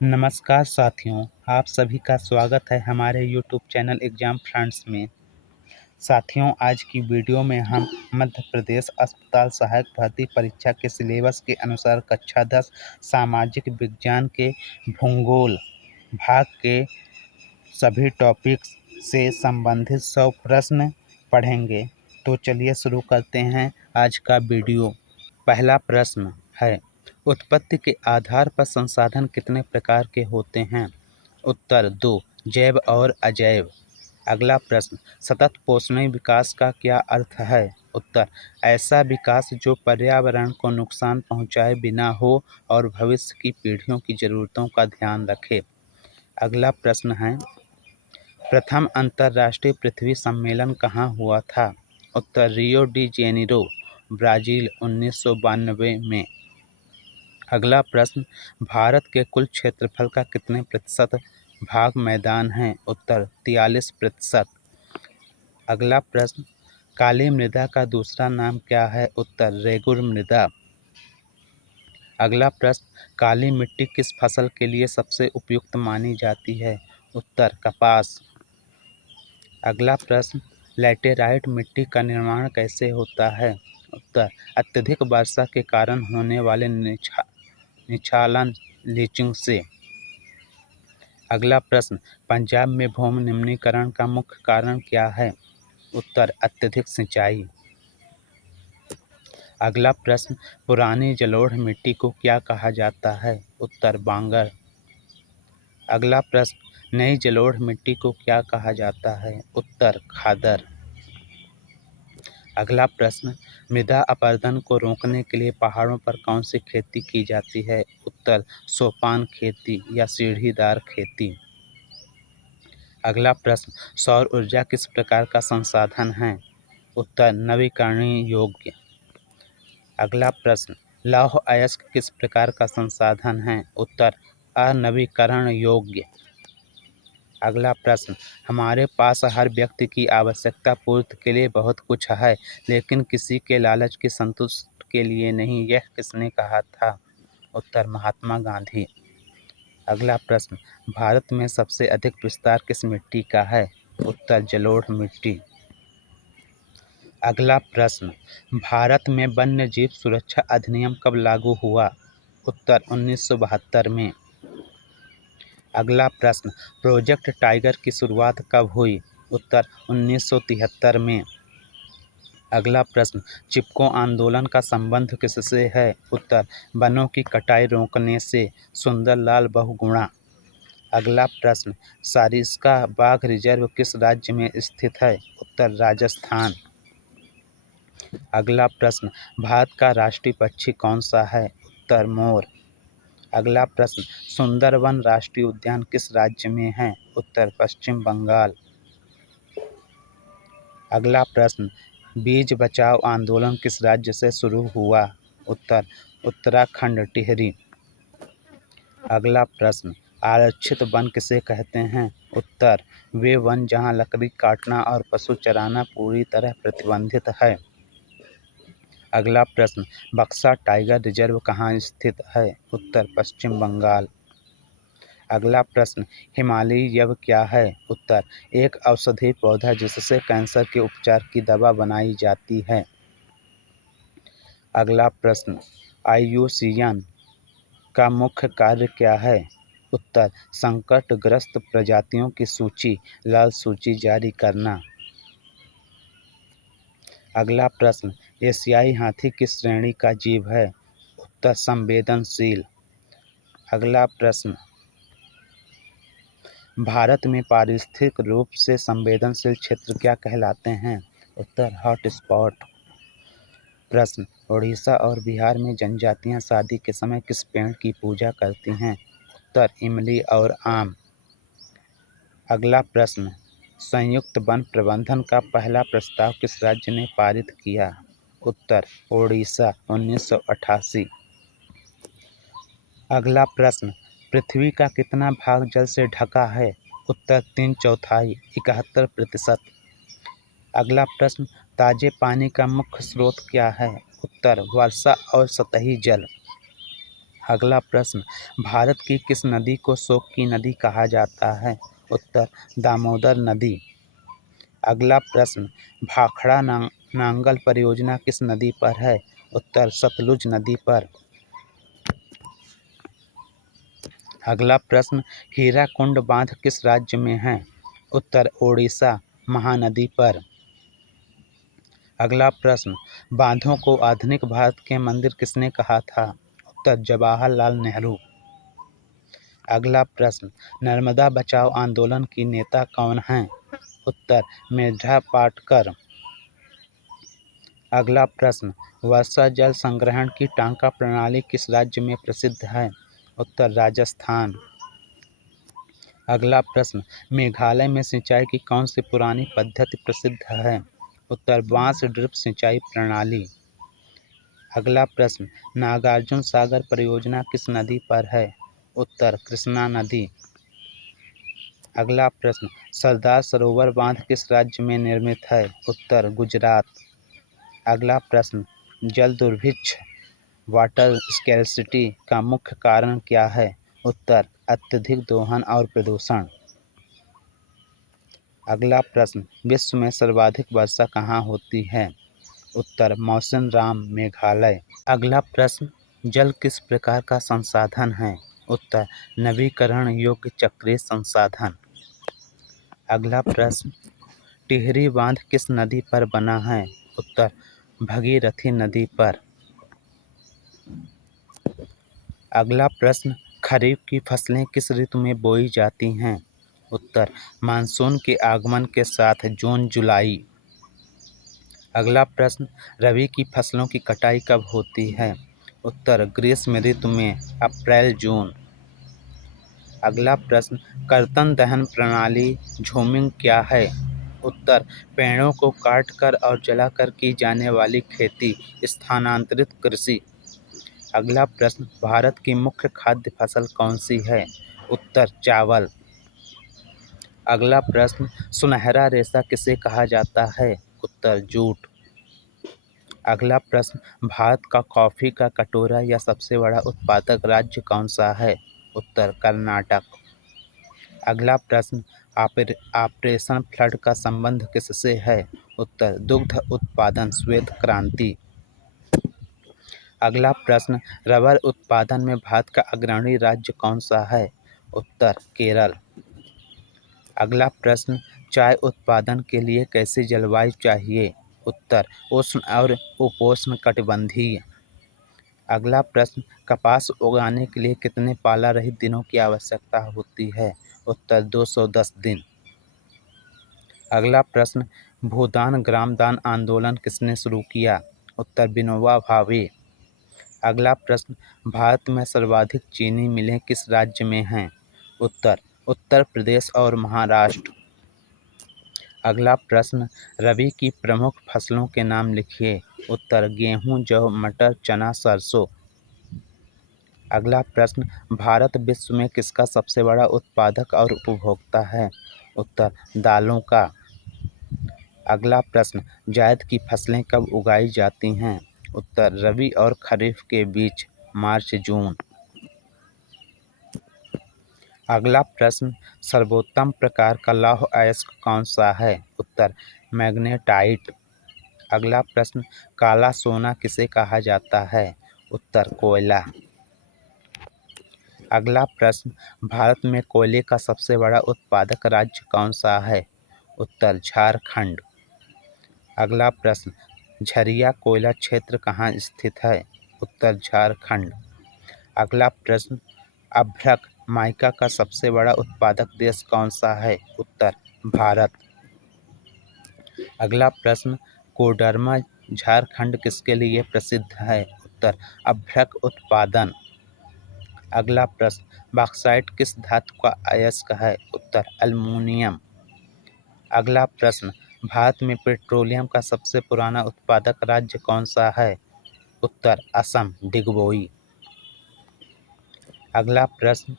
नमस्कार साथियों, आप सभी का स्वागत है हमारे यूट्यूब चैनल एग्ज़ाम फ्रेंड्स में। साथियों, आज की वीडियो में हम मध्य प्रदेश अस्पताल सहायक भर्ती परीक्षा के सिलेबस के अनुसार कक्षा 10 सामाजिक विज्ञान के भूगोल भाग के सभी टॉपिक्स से संबंधित 100 प्रश्न पढ़ेंगे। तो चलिए शुरू करते हैं आज का वीडियो। पहला प्रश्न है, उत्पत्ति के आधार पर संसाधन कितने प्रकार के होते हैं? उत्तर 2, जैव और अजैव। अगला प्रश्न, सतत पोषणीय विकास का क्या अर्थ है? उत्तर, ऐसा विकास जो पर्यावरण को नुकसान पहुंचाए बिना हो और भविष्य की पीढ़ियों की ज़रूरतों का ध्यान रखे। अगला प्रश्न है, प्रथम अंतर्राष्ट्रीय पृथ्वी सम्मेलन कहाँ हुआ था? उत्तर, रियो डी जेनेरो, ब्राज़ील, 1992 में। अगला प्रश्न, भारत के कुल क्षेत्रफल का कितने प्रतिशत भाग मैदान हैं? उत्तर, 43%। अगला प्रश्न, काली मृदा का दूसरा नाम क्या है? उत्तर, रेगुर मृदा। अगला प्रश्न, काली मिट्टी किस फसल के लिए सबसे उपयुक्त मानी जाती है? उत्तर, कपास। अगला प्रश्न, लैटेराइट मिट्टी का निर्माण कैसे होता है? उत्तर, अत्यधिक वर्षा के कारण होने वाले निछालन लीचिंग से। अगला प्रश्न, पंजाब में भूमि निम्नीकरण का मुख्य कारण क्या है? उत्तर, अत्यधिक सिंचाई। अगला प्रश्न, पुरानी जलोढ़ मिट्टी को क्या कहा जाता है? उत्तर, बांगर। अगला प्रश्न, नई जलोढ़ मिट्टी को क्या कहा जाता है? उत्तर, खादर। अगला प्रश्न, मृदा अपरदन को रोकने के लिए पहाड़ों पर कौन सी खेती की जाती है? उत्तर, सोपान खेती या सीढ़ीदार खेती। अगला प्रश्न, सौर ऊर्जा किस प्रकार का संसाधन है? उत्तर, नवीकरणीय योग्य। अगला प्रश्न, लौह अयस्क किस प्रकार का संसाधन है? उत्तर, अनवीकरण योग्य। अगला प्रश्न, हमारे पास हर व्यक्ति की आवश्यकता पूर्ति के लिए बहुत कुछ है, लेकिन किसी के लालच की संतुष्टि के लिए नहीं, यह किसने कहा था? उत्तर, महात्मा गांधी। अगला प्रश्न, भारत में सबसे अधिक विस्तार किस मिट्टी का है? उत्तर, जलोढ़ मिट्टी। अगला प्रश्न, भारत में वन्य जीव सुरक्षा अधिनियम कब लागू हुआ? उत्तर, 1972 में। अगला प्रश्न, प्रोजेक्ट टाइगर की शुरुआत कब हुई? उत्तर, 1973 में। अगला प्रश्न, चिपको आंदोलन का संबंध किससे है? उत्तर, वनों की कटाई रोकने से। सुंदरलाल बहुगुणा। अगला प्रश्न, सारिस्का बाघ रिजर्व किस राज्य में स्थित है? उत्तर, राजस्थान। अगला प्रश्न, भारत का राष्ट्रीय पक्षी कौन सा है? उत्तर, मोर। अगला प्रश्न, सुंदरवन राष्ट्रीय उद्यान किस राज्य में है? उत्तर, पश्चिम बंगाल। अगला प्रश्न, बीज बचाओ आंदोलन किस राज्य से शुरू हुआ? उत्तर, उत्तराखंड टिहरी। अगला प्रश्न, आरक्षित वन किसे कहते हैं? उत्तर, वे वन जहां लकड़ी काटना और पशु चराना पूरी तरह प्रतिबंधित है। अगला प्रश्न, बक्सा टाइगर रिजर्व कहाँ स्थित है? उत्तर, पश्चिम बंगाल। अगला प्रश्न, हिमालयी यव क्या है? उत्तर, एक औषधीय पौधा जिससे कैंसर के उपचार की दवा बनाई जाती है। अगला प्रश्न, IUCN का मुख्य कार्य क्या है? उत्तर, संकटग्रस्त प्रजातियों की सूची, लाल सूची जारी करना। अगला प्रश्न, एशियाई हाथी किस श्रेणी का जीव है? उत्तर, संवेदनशील। अगला प्रश्न, भारत में पारिस्थितिक रूप से संवेदनशील क्षेत्र क्या कहलाते हैं? उत्तर, हॉटस्पॉट। प्रश्न, उड़ीसा और बिहार में जनजातियां शादी के समय किस पेड़ की पूजा करती हैं? उत्तर, इमली और आम। अगला प्रश्न, संयुक्त वन प्रबंधन का पहला प्रस्ताव किस राज्य ने पारित किया? उत्तर, ओडिशा, 1988। अगला प्रश्न, पृथ्वी का कितना भाग जल से ढका है? उत्तर, 3/4, 71%। अगला प्रश्न, ताजे पानी का मुख्य स्रोत क्या है? उत्तर, वर्षा और सतही जल। अगला प्रश्न, भारत की किस नदी को शोक की नदी कहा जाता है? उत्तर, दामोदर नदी। अगला प्रश्न, भाखड़ा नांगल परियोजना किस नदी पर है? उत्तर, सतलुज नदी पर। अगला प्रश्न, हीराकुंड बांध किस राज्य में है? उत्तर, ओडिशा महानदी पर। अगला प्रश्न, बांधों को आधुनिक भारत के मंदिर किसने कहा था? उत्तर, जवाहरलाल नेहरू। अगला प्रश्न, नर्मदा बचाओ आंदोलन की नेता कौन हैं? उत्तर, मेधा पाटकर। अगला प्रश्न, वर्षा जल संग्रहण की टांका प्रणाली किस राज्य में प्रसिद्ध है? उत्तर, राजस्थान। अगला प्रश्न, मेघालय में सिंचाई की कौन सी पुरानी पद्धति प्रसिद्ध है? उत्तर, बांस ड्रिप सिंचाई प्रणाली। अगला प्रश्न, नागार्जुन सागर परियोजना किस नदी पर है? उत्तर, कृष्णा नदी। अगला प्रश्न, सरदार सरोवर बांध किस राज्य में निर्मित है? उत्तर, गुजरात। अगला प्रश्न, जल दुर्भिक्ष वाटर स्कैर्सिटी का मुख्य कारण क्या है? उत्तर, अत्यधिक दोहन और प्रदूषण। अगला प्रश्न, विश्व में सर्वाधिक वर्षा कहाँ होती है? उत्तर, मौसिनराम मेघालय। अगला प्रश्न, जल किस प्रकार का संसाधन है? उत्तर, नवीकरण योग्य चक्रीय संसाधन। अगला प्रश्न, टिहरी बांध किस नदी पर बना है? उत्तर, भगीरथी नदी पर। अगला प्रश्न, खरीफ की फसलें किस ऋतु में बोई जाती हैं? उत्तर, मानसून के आगमन के साथ जून जुलाई। अगला प्रश्न, रबी की फसलों की कटाई कब होती है? उत्तर, ग्रीष्म ऋतु में अप्रैल जून। अगला प्रश्न, कर्तन दहन प्रणाली झूमिंग क्या है? उत्तर, पेड़ों को काटकर और जलाकर की जाने वाली खेती, स्थानांतरित कृषि। अगला प्रश्न, भारत की मुख्य खाद्य फसल कौन सी है? उत्तर, चावल। अगला प्रश्न, सुनहरा रेशा किसे कहा जाता है? उत्तर, जूट। अगला प्रश्न, भारत का कॉफी का कटोरा या सबसे बड़ा उत्पादक राज्य कौन सा है? उत्तर, कर्नाटक। अगला प्रश्न, ऑपरेशन फ्लड का संबंध किससे है? उत्तर, दुग्ध उत्पादन श्वेत क्रांति। अगला प्रश्न, रबर उत्पादन में भारत का अग्रणी राज्य कौन सा है? उत्तर, केरल। अगला प्रश्न, चाय उत्पादन के लिए कैसी जलवायु चाहिए? उत्तर, उष्ण और उपोष्ण कटिबंधीय। अगला प्रश्न, कपास उगाने के लिए कितने पाला रहित दिनों की आवश्यकता होती है? उत्तर, 210 दिन। अगला प्रश्न, भूदान ग्रामदान आंदोलन किसने शुरू किया? उत्तर, विनोबा भावे। अगला प्रश्न, भारत में सर्वाधिक चीनी मिलें किस राज्य में हैं? उत्तर, उत्तर प्रदेश और महाराष्ट्र। अगला प्रश्न, रबी की प्रमुख फसलों के नाम लिखिए। उत्तर, गेहूं, जौ, मटर, चना, सरसों। अगला प्रश्न, भारत विश्व में किसका सबसे बड़ा उत्पादक और उपभोक्ता है? उत्तर, दालों का। अगला प्रश्न, जायद की फसलें कब उगाई जाती हैं? उत्तर, रबी और खरीफ के बीच, मार्च जून। अगला प्रश्न, सर्वोत्तम प्रकार का लौह अयस्क कौन सा है? उत्तर, मैग्नेटाइट। अगला प्रश्न, काला सोना किसे कहा जाता है? उत्तर, कोयला। अगला प्रश्न, भारत में कोयले का सबसे बड़ा उत्पादक राज्य कौन सा है? उत्तर, झारखंड। अगला प्रश्न, झरिया कोयला क्षेत्र कहाँ स्थित है? उत्तर, झारखंड। अगला प्रश्न, अभ्रक माइका का सबसे बड़ा उत्पादक देश कौन सा है? उत्तर, भारत। अगला प्रश्न, कोडरमा झारखंड किसके लिए प्रसिद्ध है? उत्तर, अभ्रक उत्पादन। अगला प्रश्न, बॉक्साइट किस धातु का अयस्क है? उत्तर, एल्युमिनियम। अगला प्रश्न, भारत में पेट्रोलियम का सबसे पुराना उत्पादक राज्य कौन सा है? उत्तर, असम डिगबोई। अगला प्रश्न,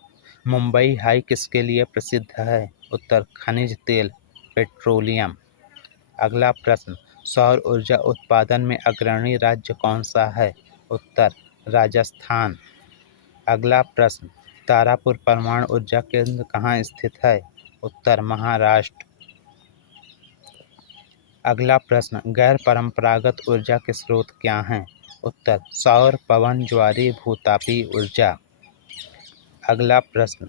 मुंबई हाई किसके लिए प्रसिद्ध है? उत्तर, खनिज तेल पेट्रोलियम। अगला प्रश्न, सौर ऊर्जा उत्पादन में अग्रणी राज्य कौन सा है? उत्तर, राजस्थान। अगला प्रश्न, तारापुर परमाणु ऊर्जा केंद्र कहाँ स्थित है? उत्तर महाराष्ट्र। अगला प्रश्न, गैर परंपरागत ऊर्जा के स्रोत क्या हैं? उत्तर सौर, पवन, ज्वारी, भूतापी ऊर्जा। अगला प्रश्न,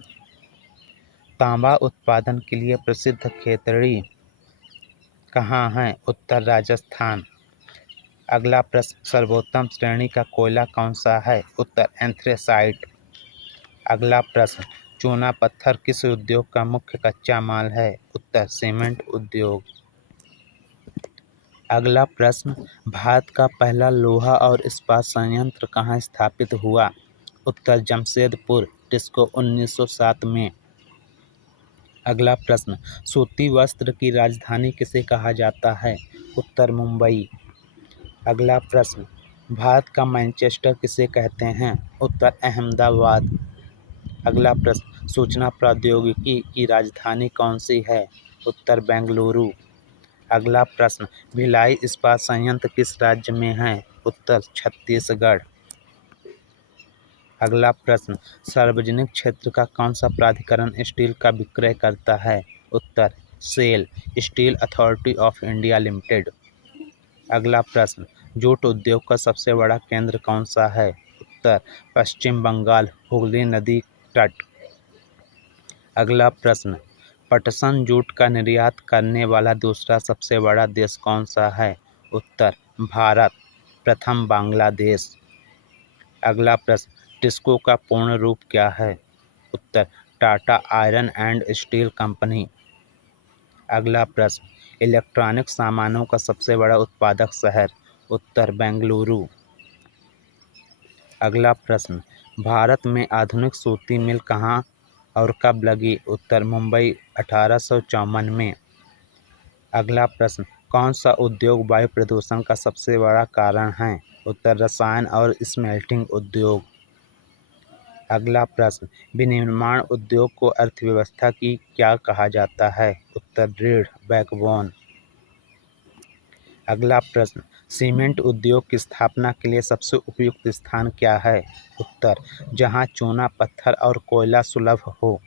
तांबा उत्पादन के लिए प्रसिद्ध खेतड़ी कहाँ है? उत्तर राजस्थान। अगला प्रश्न, सर्वोत्तम श्रेणी का कोयला कौन सा है? उत्तर एंथ्रेसाइट। अगला प्रश्न, चूना पत्थर किस उद्योग का मुख्य कच्चा माल है? उत्तर सीमेंट उद्योग। अगला प्रश्न, भारत का पहला लोहा और इस्पात संयंत्र कहाँ स्थापित हुआ? उत्तर जमशेदपुर, टिस्को 1907 में। अगला प्रश्न, सूती वस्त्र की राजधानी किसे कहा जाता है? उत्तर मुंबई। अगला प्रश्न, भारत का मैनचेस्टर किसे कहते हैं? उत्तर अहमदाबाद। अगला प्रश्न, सूचना प्रौद्योगिकी की राजधानी कौन सी है? उत्तर बेंगलुरु। अगला प्रश्न, भिलाई इस्पात संयंत्र किस राज्य में है? उत्तर छत्तीसगढ़। अगला प्रश्न, सार्वजनिक क्षेत्र का कौन सा प्राधिकरण स्टील का विक्रय करता है? उत्तर SAIL, steel authority of India limited. अगला प्रश्न, जूट उद्योग का सबसे बड़ा केंद्र कौन सा है? उत्तर पश्चिम बंगाल, हुगली नदी तट। अगला प्रश्न, पटसन जूट का निर्यात करने वाला दूसरा सबसे बड़ा देश कौन सा है? उत्तर भारत, प्रथम बांग्लादेश। अगला प्रश्न, टिस्को का पूर्ण रूप क्या है? उत्तर Tata iron and steel company. अगला प्रश्न, इलेक्ट्रॉनिक सामानों का सबसे बड़ा उत्पादक शहर? उत्तर बेंगलुरु। अगला प्रश्न, भारत में आधुनिक सूती मिल कहाँ और कब लगी? उत्तर मुंबई 1854 में। अगला प्रश्न, कौन सा उद्योग वायु प्रदूषण का सबसे बड़ा कारण है? उत्तर रसायन और स्मेल्टिंग उद्योग। अगला प्रश्न, विनिर्माण उद्योग को अर्थव्यवस्था की क्या कहा जाता है? उत्तर रीढ़, बैकबोन। अगला प्रश्न, सीमेंट उद्योग की स्थापना के लिए सबसे उपयुक्त स्थान क्या है? उत्तर जहां चूना पत्थर और कोयला सुलभ हो।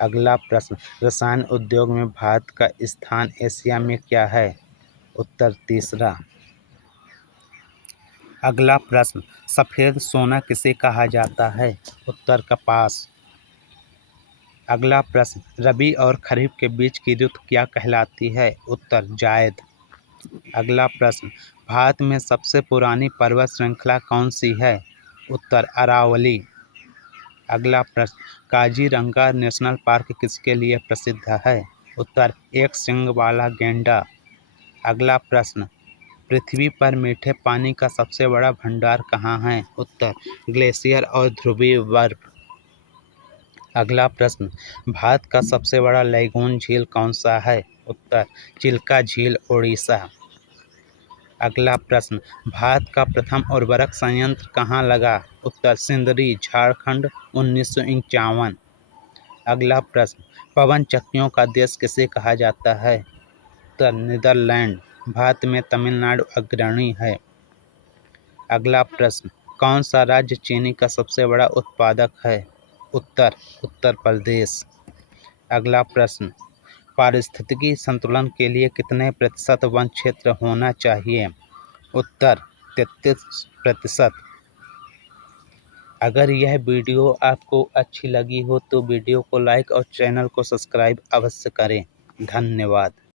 अगला प्रश्न, रसायन उद्योग में भारत का स्थान एशिया में क्या है? उत्तर तीसरा। अगला प्रश्न, सफ़ेद सोना किसे कहा जाता है? उत्तर कपास। अगला प्रश्न, रबी और खरीफ के बीच की ऋतु क्या कहलाती है? उत्तर जायद। अगला प्रश्न, भारत में सबसे पुरानी पर्वत श्रृंखला कौन सी है? उत्तर अरावली। अगला प्रश्न, काजीरंगा नेशनल पार्क किसके लिए प्रसिद्ध है? उत्तर एक सींग वाला गैंडा। अगला प्रश्न, पृथ्वी पर मीठे पानी का सबसे बड़ा भंडार कहाँ है? उत्तर ग्लेशियर और ध्रुवीय बर्फ। अगला प्रश्न, भारत का सबसे बड़ा लैगून झील कौन सा है? उत्तर चिल्का झील, ओडिशा। अगला प्रश्न, भारत का प्रथम उर्वरक संयंत्र कहाँ लगा? उत्तर सिंदरी, झारखंड, 1951। अगला प्रश्न, पवन चक्कियों का देश किसे कहा जाता है? उत्तर नीदरलैंड। भारत में तमिलनाडु अग्रणी है। अगला प्रश्न, कौन सा राज्य चीनी का सबसे बड़ा उत्पादक है? उत्तर उत्तर प्रदेश। अगला प्रश्न, पारिस्थितिकी संतुलन के लिए कितने प्रतिशत वन क्षेत्र होना चाहिए? उत्तर 33%। अगर यह वीडियो आपको अच्छी लगी हो तो वीडियो को लाइक और चैनल को सब्सक्राइब अवश्य करें। धन्यवाद।